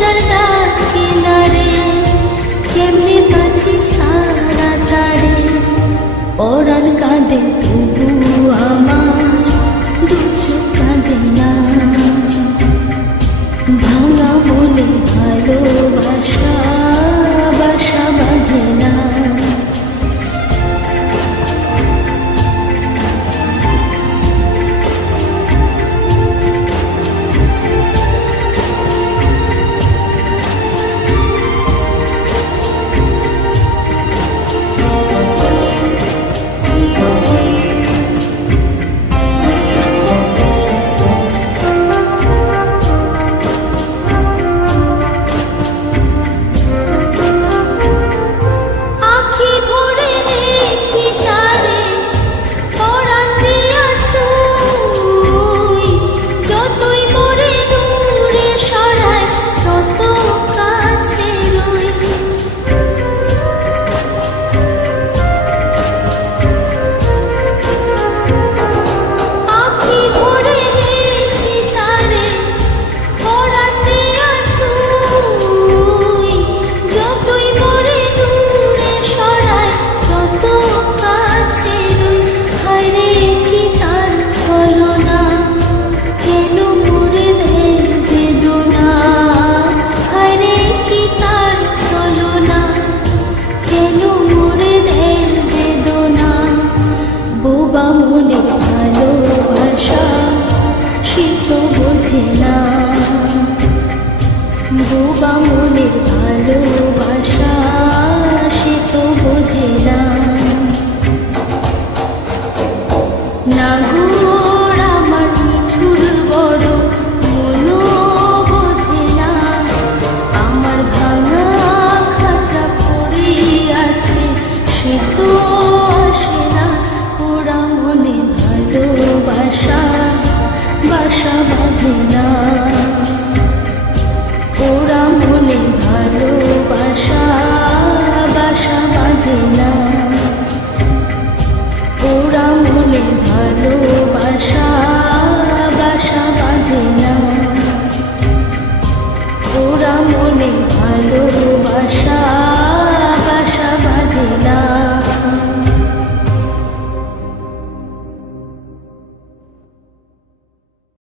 তার ডাকে নারে, কেমনে বাঁচি ছাড়া তারে। পরাণ কাঁদে তবু আমার, দু চোখ কাঁদে না। ভাঙা মনে ভালোবাসা বাসা বাঁধে না। মনে ভালোবাসা সে তো বোঝে না। বোবা মনে ভালোবাসা সে তো বোঝে না। না গো আমার মিঠুর বড় মনও বোঝে না। আমার ভাঙা খাঁচা পড়ে আছে সে তো আসে না। ওরা মনে ভালোবাসা বাসা বাঁধে না। ওরা মনে